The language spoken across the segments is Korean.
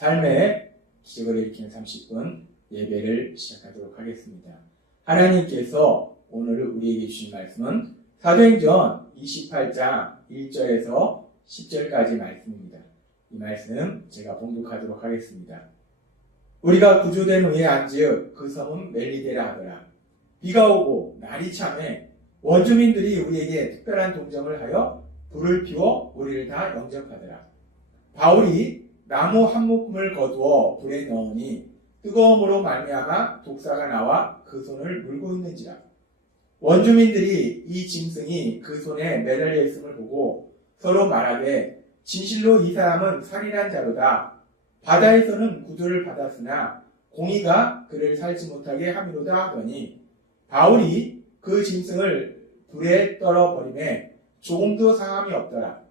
삶의 기적을 일으키는 30분 예배를 시작하도록 하겠습니다. 하나님께서 오늘 우리에게 주신 말씀은 사도행전 28장 1절에서 10절까지 말씀입니다. 이 말씀 제가 봉독하도록 하겠습니다. 우리가 구조된 후에 안지읍 그 성은 멜리데라 하더라. 비가 오고 날이 참해 원주민들이 우리에게 특별한 동정을 하여 불을 피워 우리를 다 영접하더라. 바울이 나무 한 묶음을 거두어 불에 넣으니 뜨거움으로 말미암아 독사가 나와 그 손을 물고 있는지라. 원주민들이 이 짐승이 그 손에 매달려 있음을 보고 서로 말하되 진실로 이 사람은 살인한 자로다. 바다에서는 구두를 받았으나 공의가 그를 살지 못하게 함이로다 하더니 바울이 그 짐승을 불에 떨어버리매 조금도 상함이 없더라.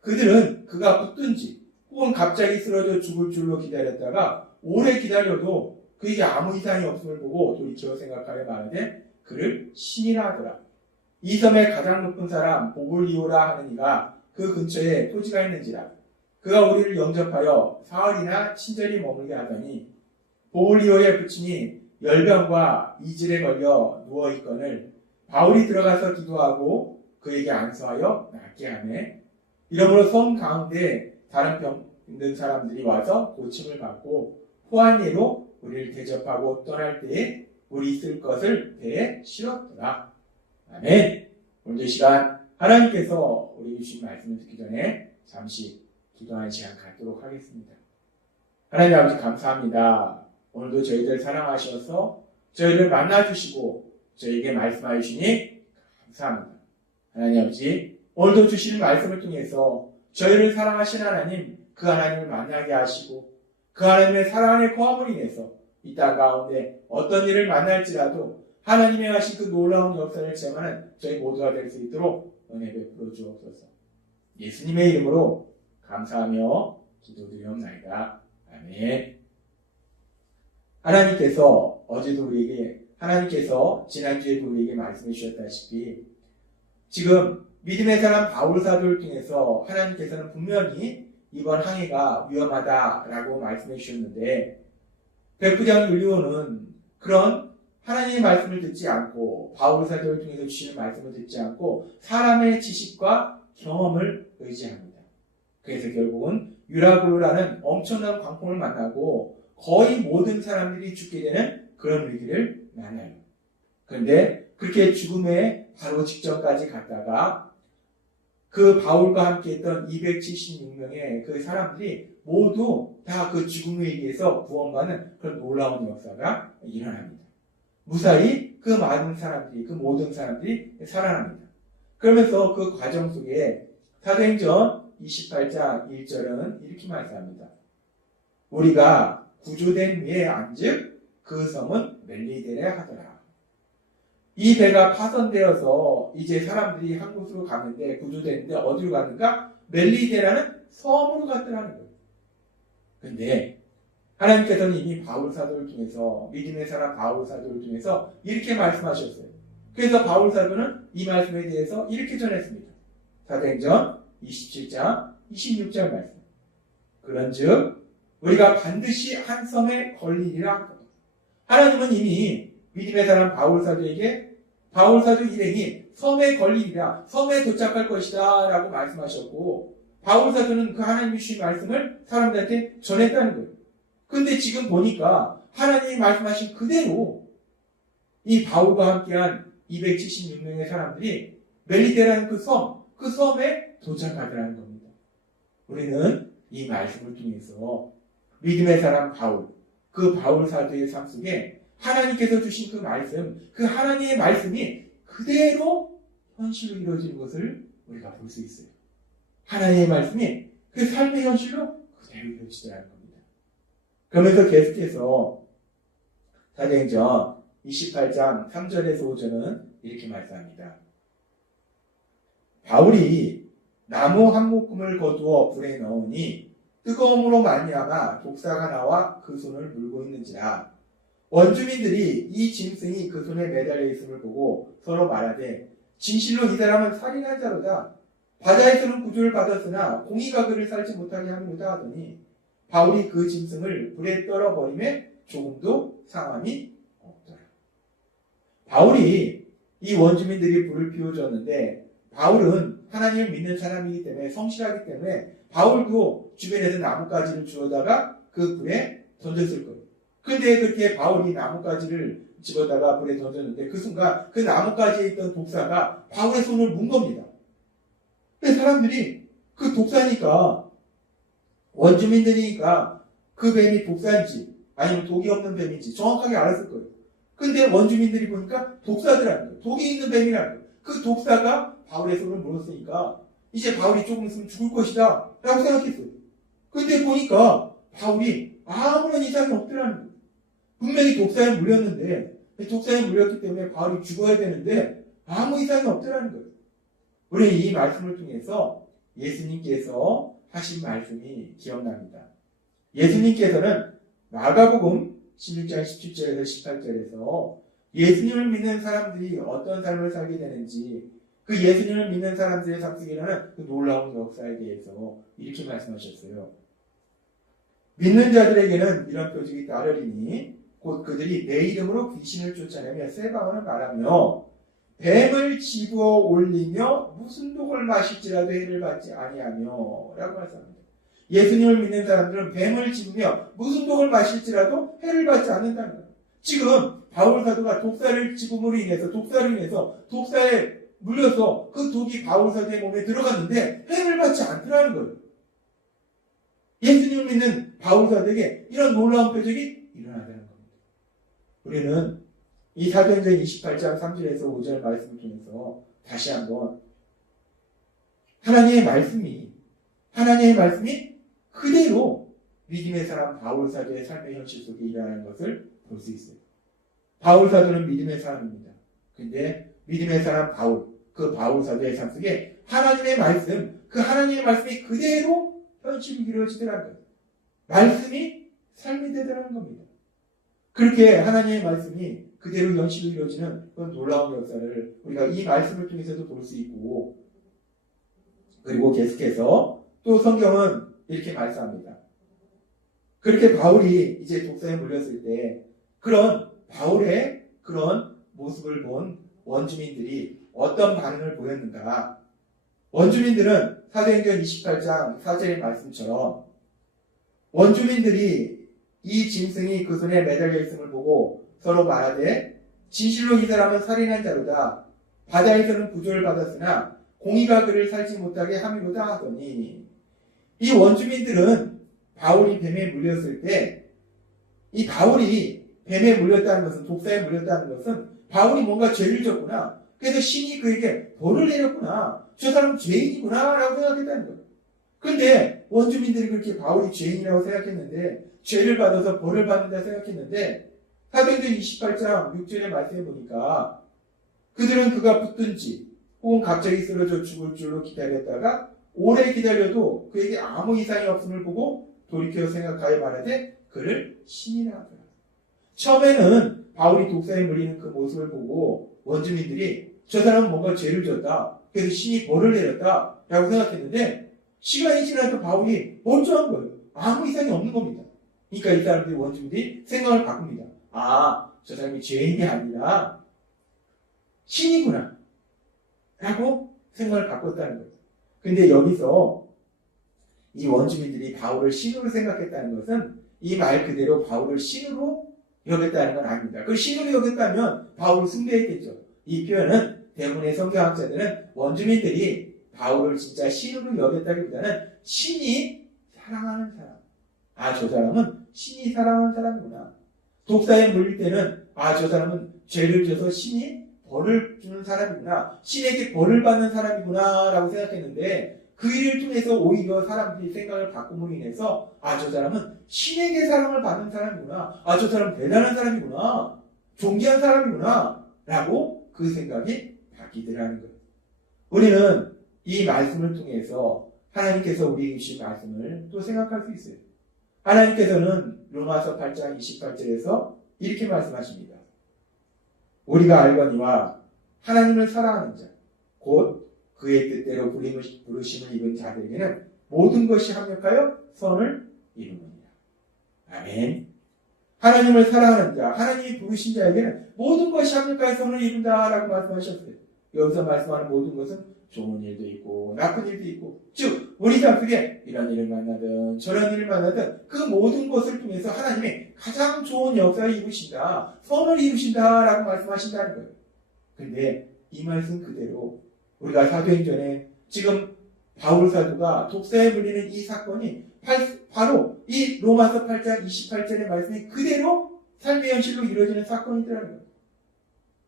그들은 그가 붙든지 혹은 갑자기 쓰러져 죽을 줄로 기다렸다가 오래 기다려도 그에게 아무 이상이 없음을 보고 돌이켜 생각하여 말하되 그를 신이라 하더라. 이 섬의 가장 높은 사람 보블리오라 하는 이가 그 근처에 토지가 있는지라. 그가 우리를 영접하여 사흘이나 친절히 머물게 하더니 보블리오의 부친이 열병과 이질에 걸려 누워있거늘 바울이 들어가서 기도하고 그에게 안수하여 낫게 하네. 이러므로 섬 가운데 다른 병든 사람들이 와서 고침을 받고 후한 예로 우리를 대접하고 떠날 때에 우리 있을 것을 배에 실었더라. 아멘. 오늘 이 시간 하나님께서 우리 주신 말씀을 듣기 전에 잠시 기도하는 시간 갖도록 하겠습니다. 하나님 아버지 감사합니다. 오늘도 저희들 사랑하셔서 저희를 만나주시고 저희에게 말씀하여 주시니 감사합니다. 하나님 아버지 오늘도 주시는 말씀을 통해서 저희를 사랑하신 하나님 그 하나님을 만나게 하시고 그 하나님의 사랑 안에 거함으로 인해서 이 땅 가운데 어떤 일을 만날지라도 하나님의 하신 그 놀라운 역사를 체험하는 저희 모두가 될 수 있도록 은혜 베풀어 주옵소서. 예수님의 이름으로 감사하며 기도드리옵나이다. 아멘. 하나님께서 지난주에도 우리에게 말씀해 주셨다시피 지금 믿음의 사람 바울 사도를 통해서 하나님께서는 분명히 이번 항해가 위험하다라고 말씀해 주셨는데 백부장 율리오는 그런 하나님의 말씀을 듣지 않고 바울 사도를 통해서 주시는 말씀을 듣지 않고 사람의 지식과 경험을 의지합니다. 그래서 결국은 유라굴루라는 엄청난 광풍을 만나고 거의 모든 사람들이 죽게 되는 그런 위기를 만나요. 그런데 그렇게 죽음에 바로 직전까지 갔다가 그 바울과 함께 했던 276명의 그 사람들이 모두 다 그 죽음에 의해서 구원받는 그런 놀라운 역사가 일어납니다. 무사히 그 모든 사람들이 살아납니다. 그러면서 그 과정 속에 사도행전 28장 1절은 이렇게 말씀합니다. 우리가 구조된 위에 앉을 그 섬은 멜리데라 하더라. 이 배가 파손되어서 이제 사람들이 한 곳으로 갔는데 구조됐는데 어디로 갔는가? 멜리데라는 섬으로 갔더라는 거예요. 그런데 하나님께서는 이미 바울 사도를 통해서 믿음의 사람 바울 사도를 통해서 이렇게 말씀하셨어요. 그래서 바울 사도는 이 말씀에 대해서 이렇게 전했습니다. 사도행전 27장 26절 말씀. 그런즉 우리가 반드시 한 섬에 걸리리라. 하나님은 이미 믿음의 사람 바울 사도에게 바울 사도 일행이 섬에 걸리리라, 섬에 도착할 것이다 라고 말씀하셨고 바울 사도는 그 하나님이 주신 말씀을 사람들한테 전했다는 거예요. 그런데 지금 보니까 하나님이 말씀하신 그대로 이 바울과 함께한 276명의 사람들이 멜리데라는 그 섬에 도착하더라는 겁니다. 우리는 이 말씀을 통해서 믿음의 사람 바울, 그 바울 사도의 삶 속에 하나님께서 주신 그 말씀, 그 하나님의 말씀이 그대로 현실로 이루어지는 것을 우리가 볼 수 있어요. 하나님의 말씀이 그 삶의 현실로 그대로 이루어지더라는 겁니다. 그러면서 계속해서 사도행전 28장 3절에서 5절은 이렇게 말씀합니다. 바울이 나무 한 묶음을 거두어 불에 넣으니 뜨거움으로 말미암아 독사가 나와 그 손을 물고 있는지라. 원주민들이 이 짐승이 그 손에 매달려 있음을 보고 서로 말하되 진실로 이 사람은 살인한 자로다. 바다에서는 구조를 받았으나 공의가 그를 살지 못하게 함이로다 하더니 바울이 그 짐승을 불에 떨어버림에 조금도 상함이 없더라. 바울이 이 원주민들이 불을 피워줬는데 바울은 하나님을 믿는 사람이기 때문에 성실하기 때문에 바울도 주변에서 나뭇가지를 주워다가 그 불에 던졌을 거예요. 근데 그렇게 바울이 나뭇가지를 집어다가 불에 던졌는데 그 순간 그 나뭇가지에 있던 독사가 바울의 손을 문 겁니다. 근데 사람들이 그 독사니까 원주민들이니까 그 뱀이 독사인지 아니면 독이 없는 뱀인지 정확하게 알았을 거예요. 근데 원주민들이 보니까 독사더라는 거예요. 독이 있는 뱀이라는 거예요. 그 독사가 바울의 손을 물었으니까 이제 바울이 조금 있으면 죽을 것이다 라고 생각했어요. 근데 보니까 바울이 아무런 이상이 없더라는 거예요. 분명히 독사에 물렸는데 독사에 물렸기 때문에 바울이 죽어야 되는데 아무 이상이 없더라는 거예요. 우리는 이 말씀을 통해서 예수님께서 하신 말씀이 기억납니다. 예수님께서는 마가복음 16장 17절에서 18절에서 예수님을 믿는 사람들이 어떤 삶을 살게 되는지 그 예수님을 믿는 사람들의 삶 속에 일어나는 그 놀라운 역사에 대해서 이렇게 말씀하셨어요. 믿는 자들에게는 이런 표적이 따르리니 곧 그들이 내 이름으로 귀신을 쫓아내며 새 방언을 말하며 뱀을 집어 올리며 무슨 독을 마실지라도 해를 받지 아니하며 라고 말씀합니다. 예수님을 믿는 사람들은 뱀을 집으며 무슨 독을 마실지라도 해를 받지 않는다는 거예요. 지금 바울 사도가 독사를 집음으로 인해서 독사에 물려서 그 독이 바울 사도의 몸에 들어갔는데 해를 받지 않더라는 거예요. 예수님을 믿는 바울 사도에게 이런 놀라운 표적이 일어나다는 겁니다. 우리는 이 사도행전 28장 3절에서 5절 말씀을 통해서 다시 한번 하나님의 말씀이 그대로 믿음의 사람 바울 사도의 삶의 현실 속에 일어나는 것을 볼 수 있어요. 바울 사도는 믿음의 사람입니다. 근데 믿음의 사람 그 바울 사도의 삶 속에 하나님의 말씀이 그대로 현실이 이루어지더라는 거예요. 말씀이 삶이 되더라는 겁니다. 그렇게 하나님의 말씀이 그대로 현실로 이루어지는 그런 놀라운 역사를 우리가 이 말씀을 통해서도 볼 수 있고, 그리고 계속해서 또 성경은 이렇게 말씀합니다. 그렇게 바울이 이제 독사에 물렸을 때 그런 바울의 그런 모습을 본 원주민들이 어떤 반응을 보였는가? 원주민들은 사도행전 28장 4절의 말씀처럼 원주민들이 이 짐승이 그 손에 매달려 있음을 보고 서로 말하되 진실로 이 사람은 살인한 자로다. 바다에서는 구조를 받았으나 공의가 그를 살지 못하게 함이로다 하더니, 이 원주민들은 바울이 뱀에 물렸을 때 이 바울이 뱀에 물렸다는 것은, 독사에 물렸다는 것은 바울이 뭔가 죄를 졌구나, 그래서 신이 그에게 벌을 내렸구나, 저 사람은 죄인이구나 라고 생각했다는 거예요. 근데 원주민들이 그렇게 바울이 죄인이라고 생각했는데, 죄를 받아서 벌을 받는다 생각했는데, 사도행전 28장 6절의 말씀에 보니까 그들은 그가 붙든지 혹은 갑자기 쓰러져 죽을 줄로 기다렸다가 오래 기다려도 그에게 아무 이상이 없음을 보고 돌이켜 생각하여 말하되 그를 신이라 하더라. 처음에는 바울이 독사에 물리는 그 모습을 보고 원주민들이 저 사람은 뭔가 죄를 졌다, 그래서 신이 벌을 내렸다 라고 생각했는데, 시간이 지나서 바울이 멀쩡한 거예요. 아무 이상이 없는 겁니다. 그러니까 이 사람들이, 원주민들이 생각을 바꿉니다. 아, 저 사람이 죄인이 아니라 신이구나 라고 생각을 바꿨다는 거예요. 근데 여기서 이 원주민들이 바울을 신으로 생각했다는 것은 이 말 그대로 바울을 신으로 여겼다는 건 아닙니다. 그 신으로 여겼다면 바울을 숭배했겠죠. 이 표현은 대부분의 성경학자들은 원주민들이 바울을 진짜 신으로 여겼다기보다는 신이 사랑하는 사람, 저 사람은 신이 사랑하는 사람이구나. 독사에 물릴 때는 저 사람은 죄를 져서 신이 벌을 주는 사람이구나, 신에게 벌을 받는 사람이구나 라고 생각했는데, 그 일을 통해서 오히려 사람들이 생각을 바꿈으로 인해서 저 사람은 신에게 사랑을 받는 사람이구나, 저 사람은 대단한 사람이구나, 존귀한 사람이구나 라고 그 생각이 바뀌더라는 거예요. 우리는 이 말씀을 통해서 하나님께서 우리에게 주신 말씀을 또 생각할 수 있어요. 하나님께서는 로마서 8장 28절에서 이렇게 말씀하십니다. 우리가 알거니와 하나님을 사랑하는 자, 곧 그의 뜻대로 부르심을 입은 자들에게는 모든 것이 합력하여 선을 이루느니라. 아멘. 하나님을 사랑하는 자, 하나님이 부르신 자에게는 모든 것이 합력하여 선을 이룬다라고 말씀하셨어요. 여기서 말씀하는 모든 것은 좋은 일도 있고 나쁜 일도 있고, 즉 우리 삶 속에 이런 일을 만나든 저런 일을 만나든 그 모든 것을 통해서 하나님이 가장 좋은 역사를 이루신다, 선을 이루신다라고 말씀하신다는 거예요. 그런데 이 말씀 그대로 우리가 사도행전에 지금 바울 사도가 독사에 물리는 이 사건이 바로 이 로마서 8장 28절의 말씀이 그대로 삶의 현실로 이루어지는 사건이더라는 거예요.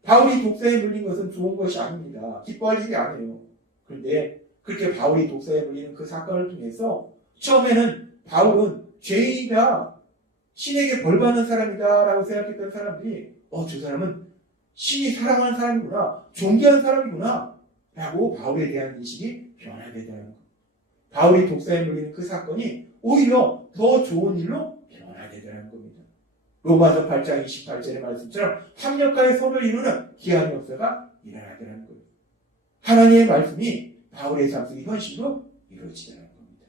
바울이 독사에 물린 것은 좋은 것이 아닙니다. 기뻐할 일이 아니에요. 그런데 그렇게 바울이 독사에 물리는 그 사건을 통해서 처음에는 바울은 죄인이다, 신에게 벌받는 사람이다 라고 생각했던 사람들이 저 사람은 신이 사랑하는 사람이구나, 존귀한 사람이구나 라고 바울에 대한 인식이 변화되더라는 거예요. 바울이 독사에 물리는 그 사건이 오히려 더 좋은 일로 변화되더라는 겁니다. 로마서 8장 28절의 말씀처럼 합력하여 선을 이루는 귀한 역사가 일어나더라는 거예요. 하나님의 말씀이 바울의 삶 속의 현실로 이루어지더라는 겁니다.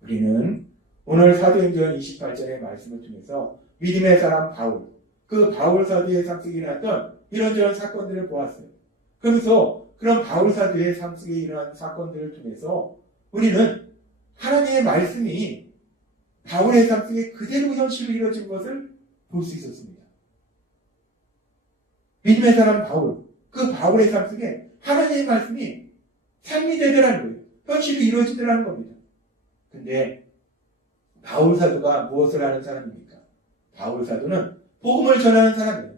우리는 오늘 사도행전 28절의 말씀을 통해서 믿음의 사람 바울, 그 바울 사도의 삶 속에 일어났던 이런저런 사건들을 보았어요. 그러면서 그런 바울 사도의 삶 속에 일어난 사건들을 통해서 우리는 하나님의 말씀이 바울의 삶 속에 그대로 현실로 이루어진 것을 볼 수 있었습니다. 믿음의 사람 바울, 그 바울의 삶 속에 하나님의 말씀이 삶이 되더라는 거예요. 현실로 이루어지더라는 겁니다. 근데 바울 사도가 무엇을 하는 사람입니까? 바울 사도는 복음을 전하는 사람이에요.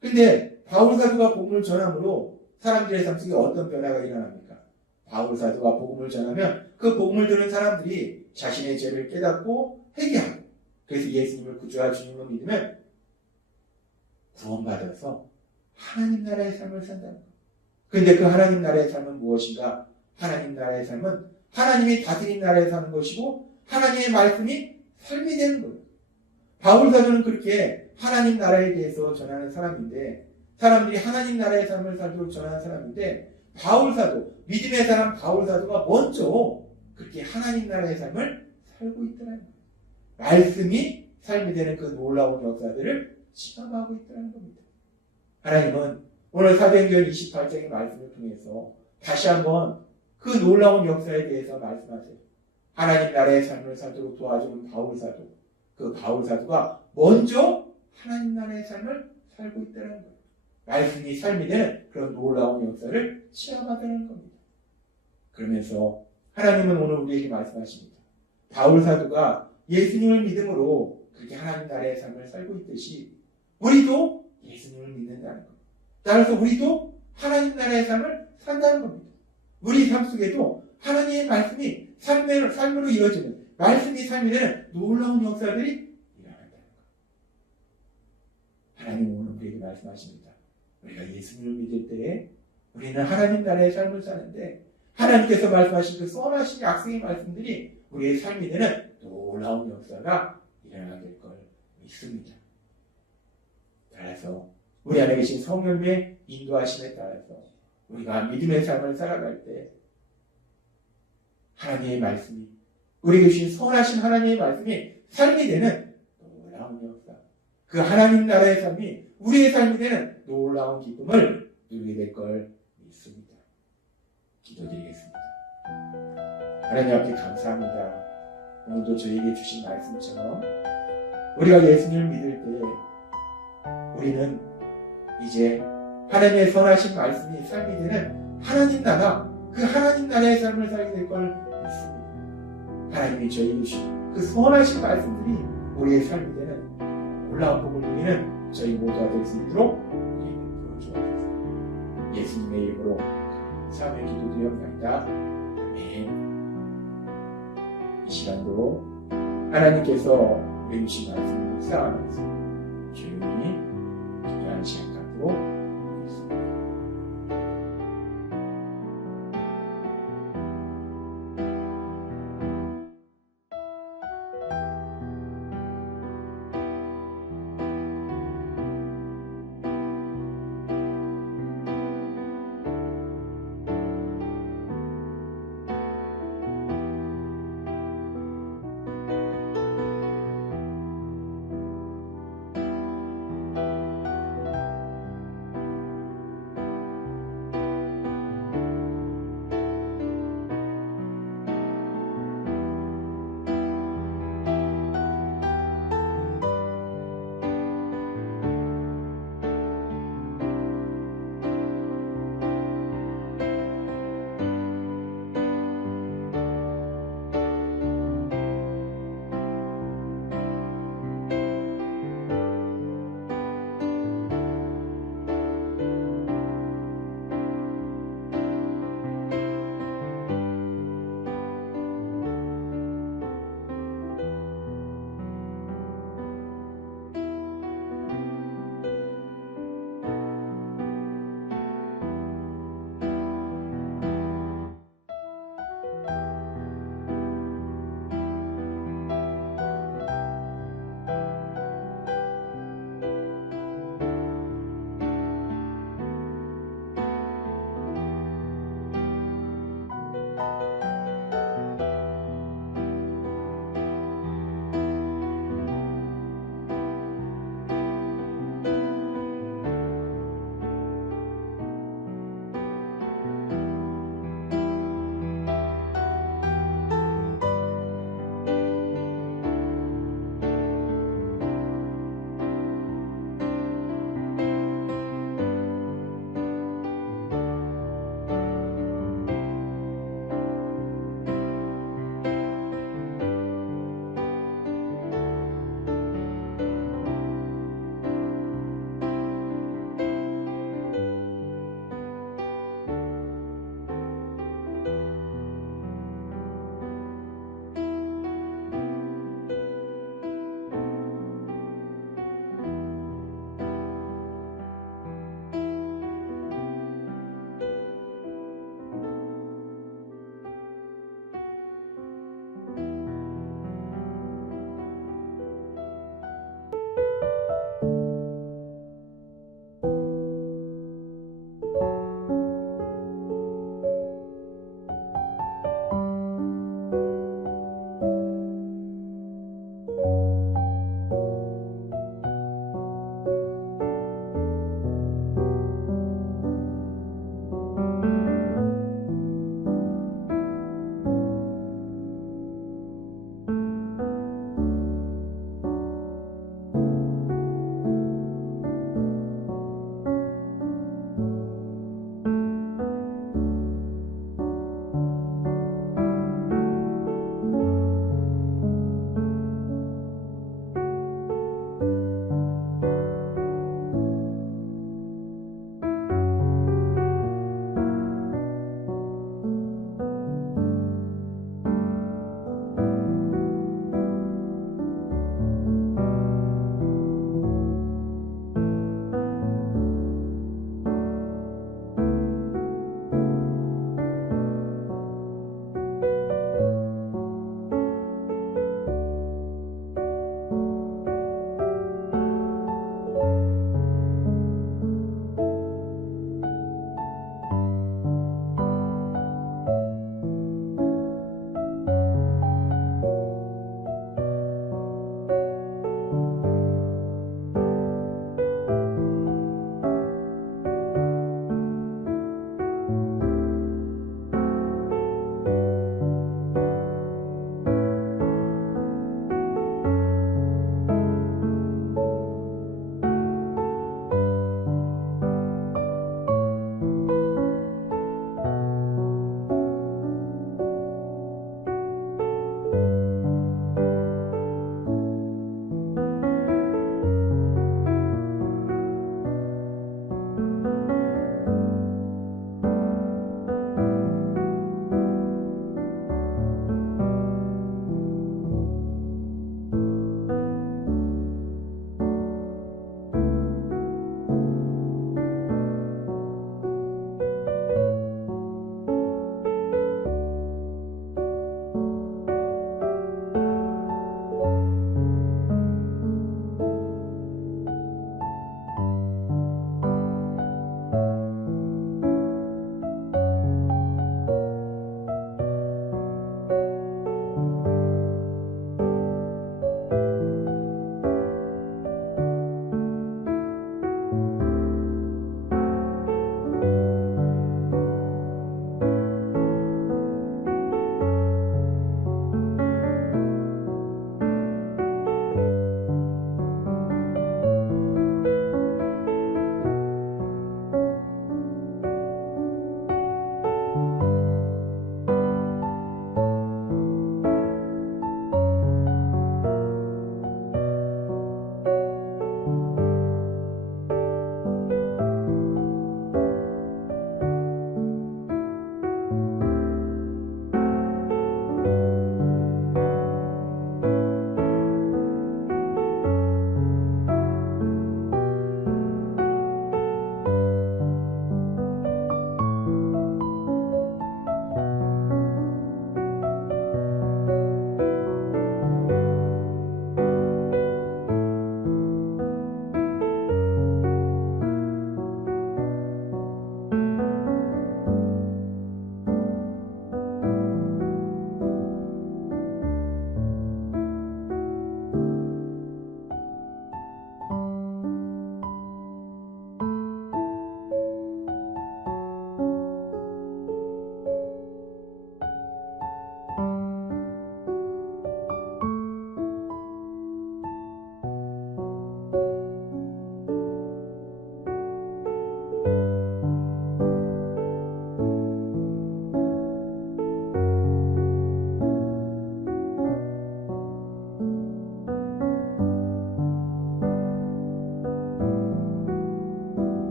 근데 바울 사도가 복음을 전함으로 사람들의 삶 속에 어떤 변화가 일어납니까? 바울 사도가 복음을 전하면 그 복음을 듣는 사람들이 자신의 죄를 깨닫고 회개하고, 그래서 예수님을 구주와 주님으로 믿으면 구원받아서 하나님 나라의 삶을 산다는 거예요. 그런데 그 하나님 나라의 삶은 무엇인가? 하나님 나라의 삶은 하나님이 다스린 나라에 사는 것이고 하나님의 말씀이 삶이 되는 거예요. 바울 사도는 그렇게 하나님 나라에 대해서 전하는 사람인데, 사람들이 하나님 나라의 삶을 살도록 전하는 사람인데, 바울 사도, 믿음의 사람 바울 사도가 먼저 그렇게 하나님 나라의 삶을 살고 있더라는 거예요. 말씀이 삶이 되는 그 놀라운 역사들을 체험하고 있더라는 겁니다. 하나님은 오늘 사도행전 28장의 말씀을 통해서 다시 한번 그 놀라운 역사에 대해서 말씀하세요. 하나님 나라의 삶을 살도록 도와주는 바울 사도, 그 바울 사도가 먼저 하나님 나라의 삶을 살고 있다는 거예요. 말씀이 삶이 되는 그런 놀라운 역사를 체험하다는 겁니다. 그러면서 하나님은 오늘 우리에게 말씀하십니다. 바울 사도가 예수님을 믿음으로 그렇게 하나님 나라의 삶을 살고 있듯이 우리도 예수님을 믿는다는 겁니다. 따라서 우리도 하나님 나라의 삶을 산다는 겁니다. 우리 삶 속에도 하나님의 말씀이 삶으로 이루어지는, 말씀이 삶이 되는 놀라운 역사들이 일어난다는 거예요. 하나님은 오늘 우리에게 말씀하십니다. 우리가 예수님을 믿을 때에 우리는 하나님 나라의 삶을 사는데, 하나님께서 말씀하신 그 선하신 약속의 말씀들이 우리의 삶이 되는 놀라운 역사가 일어나게 될 걸 믿습니다. 따라서 우리 안에 계신 성령님의 인도하심에 따라서 우리가 믿음의 삶을 살아갈 때 하나님의 말씀이, 우리에게 주신 선하신 하나님의 말씀이 삶이 되는 놀라운 역사, 그 하나님 나라의 삶이 우리의 삶이 되는 놀라운 기쁨을 누리게 될 걸 믿습니다. 기도드리겠습니다. 하나님 앞에 감사합니다. 오늘도 저에게 주신 말씀처럼 우리가 예수님을 믿을 때 우리는 이제 하나님의 선하신 말씀이 삶이 되는 하나님 나라, 그 하나님 나라의 삶을 살게 될 걸 믿습니다. 하나님이 저에게 주신 그 선하신 말씀들이 우리의 삶이 되는 놀라운 복을 누리는 저희 모두가 될 수 있도록 도와주옵소서. 예수님의 이름으로 감사하며 기도드리옵나이다. 아멘. 이 시간도 하나님께서 우리 주신 말씀을 묵상하면서 조용히 기도하는 시간 갖도록